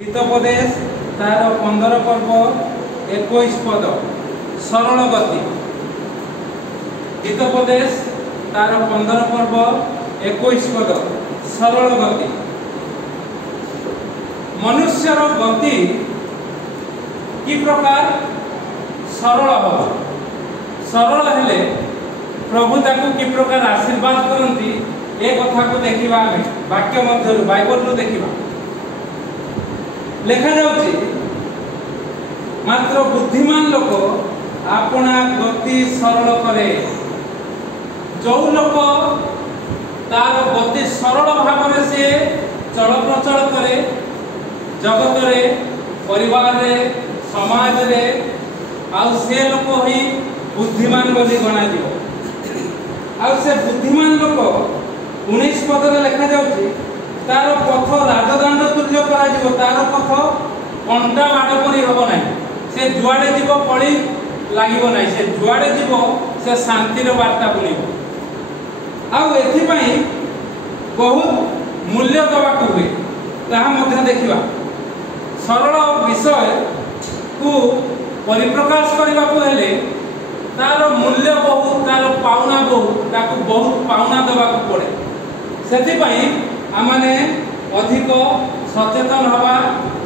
हितोपदेश तार 15 पर्व 21 पद सरल गति। हितोपदेश तार 15 पर्व 21 पद सरल गति। मनुष्यर गति कि प्रकार सरल हम सरल हेले प्रभु ताकू कि प्रकार आशीर्वाद करती ए कथा को देखा वाक्य मध्य बाइबल रु देखा लेखा जाउछि मात्र बुद्धिमान लोक अपना गति सरल करे। जो लोक तार गति सरल भाव से चल प्रचल करे जगत रे परिवार रे समाज रे आउ से लोक ही बुद्धिमान बोली गणा दियो। आउ से बुद्धिमान लोक 19 पद रे लेखा जाउछि तार पथ राजदंड तुल्य करा जिवो। तार पथ कंटा बाड़ परी हबो नै। से जुआडे जीव पड़ी लागिवो नै। से जुआडे जीव से शांति रो वार्ता बुलिवो। आ एथि पई बहुत मूल्य दबा हुए ताहा मध्य देखिबा। सरल विषय को परिप्रकाश करबा को हेले तार मूल्य बहुत तार पावना बहुत ताकू बहुत पावना दबा को पड़े। सेथि पई आमने अधिक सचेतन हवा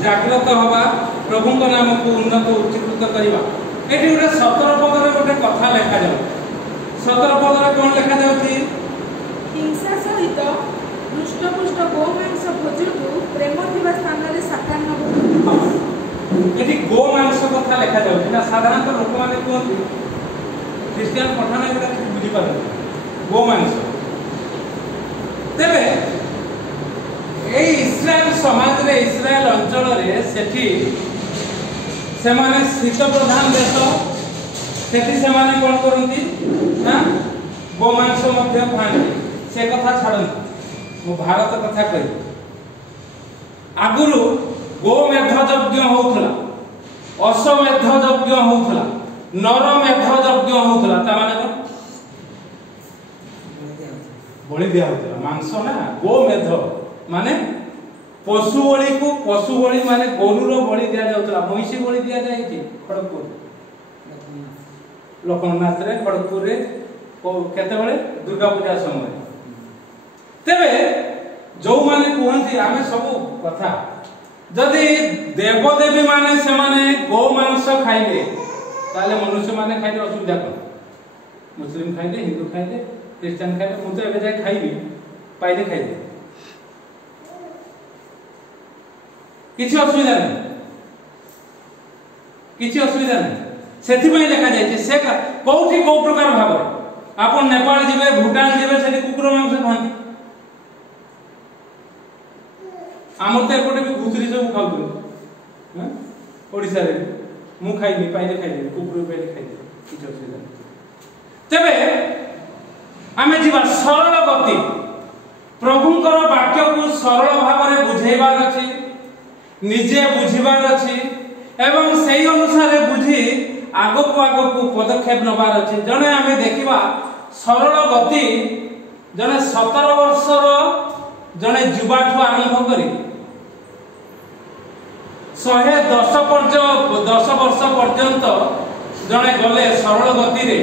जागृत हवा प्रभु नाम को उन्नत उच्चीकृत करवा। एटी गोटे 17 पद रे गोटे कथा लेखा जाउ। 17 पद रे कोन लेखा जाउची हिंसा सहित दुष्टपुष्ट गोमांस भोजकु प्रेम थिबा स्थान रे साकान नबो। एटी गोमांस कथा लेखा जाउची ना। साधारणतः लोक माने कोन क्रिश्चियन पठाना एटा बुझी पारे गोमांस। तेबे इस्राएल समाज रे इस्राएल अंचल रे सेठी से माने शीत प्रधान देश सेठी से माने कोन करंती ना गोमांस मध्य खांती। से कथा छाड़ंती मो भारत कथा कहि आगुरु गोमेध यज्ञ होउथला अश्वमेध यज्ञ होउथला नरमेध यज्ञ होउथला। ता माने कोन बलि दिया होउथला मांस ना। गोमेध माने पशु बलि माने गोरु रो बलि दिया जाउतला। महिषी बलि दिया जाय छी खड़गपुर लोकनाथ रे खड़गपुर रे केते बेले दुर्गा पूजा समय। तेबे जो माने कहंती आमे सब कथा जदि देव देवी माने से माने गो मांस खाइले ताले मनुष्य माने खाइले असुविधा कोन। मुस्लिम खाइले हिंदू खाइले क्रिश्चियन खाइले मु तो एबे जाय खाइबी पाइले खाइले किछि असुविधा नहीं। किछि असुविधा नहीं। सेथि पई देखा जाय से कोठी को प्रकार भाव आपन नेपाल जिवे भूटान जिवे सेठी कुकुर मांस खांती। आमर तो एपटे भी घुसरी सब खाउथु हैं ओडिसा रे मु खाइबी पाइले खाइबी कुकुर पाइले खाइबी किछि असुविधा नहीं। तेबे आमे जीवा सरल गति प्रभुंकर वाक्य को सरल भाव रे बुझेबार अछि निजे बुझीबार अछि एवं सेही अनुसार बुझी आगो को पदक्षेप नबार अछि। जने आमे देखिबा सरल गति जने 17 वर्षर जने युवाठु आरंभ करी 110 वर्ष पर्यंत जने गले सरल गति रे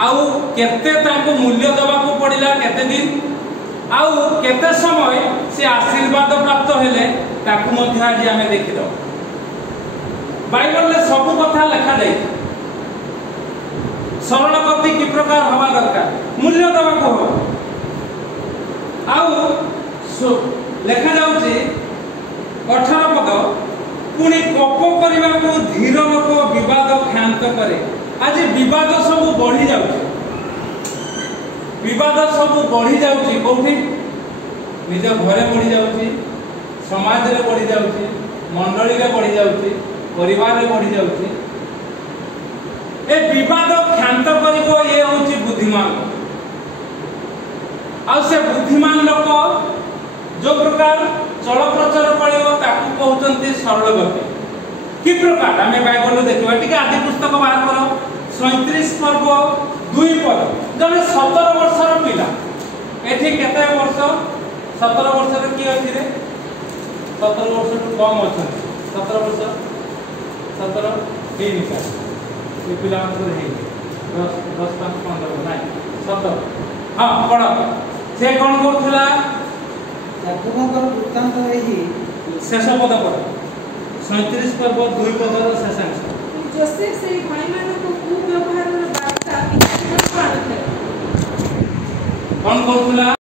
आउ केते ताको मूल्य दबा को पड़िला केते दिन आउ केते समय से आशीर्वाद प्राप्त हेले ताकू मध्य आज आमे देखि दो। बाइबल रे सब कथा लिखा जाय। सरल गति कि प्रकार हवा दरकार मूल्य दबा को हो आउ लिखा जाउची 18 पद पुनी कोप करबा को धीर लोक विवाद क्षांत करे। आज विवाद सब बढ़ी जाउची। विवाद सब बढ़ी जाउची कोठी निज घरे बढ़ी जाउची समाज रे बढ़ी जाउची मंडली रे बढ़ी जाउची परिवार रे बढ़ी जाउची। ए विवाद क्षांत करिवो ये होची बुद्धिमान। आ से बुद्धिमान लोक जो प्रकार चल प्रचार करिवो ताकू कहउचंती सरल गति। कि प्रकार हमें बाइबल देखबा टिके आदि पुस्तक बाहर करो 37 पर्व 2 पद जने 17 वर्षर पिला एठी केते वर्ष 17 वर्षर की अछि रे 17 वर्ष कम अच्छा 17 वर्ष 17 ହେଇନି ଏ ପିଲାମାନଙ୍କର ହେଇନି 10 5 15 ନାଇଁ 17 ହଁ ପଢ ସେ କଣ କରୁଥିଲା ଯାକବଙ୍କର ବୃତ୍ତାନ୍ତ ଏହି ଶେଷ ପଦ ପଢ 37 ପର୍ବ 2 ପଦର ଶେଷାଂଶ ଯୋସେଫ ସେହି ଭାଇମାନଙ୍କୁ କୁବ୍ୟବହାରର ବାର୍ତ୍ତା ପିତାମାନଙ୍କୁ ଆଣୁଥିଲେ। କଣ କରୁଥିଲା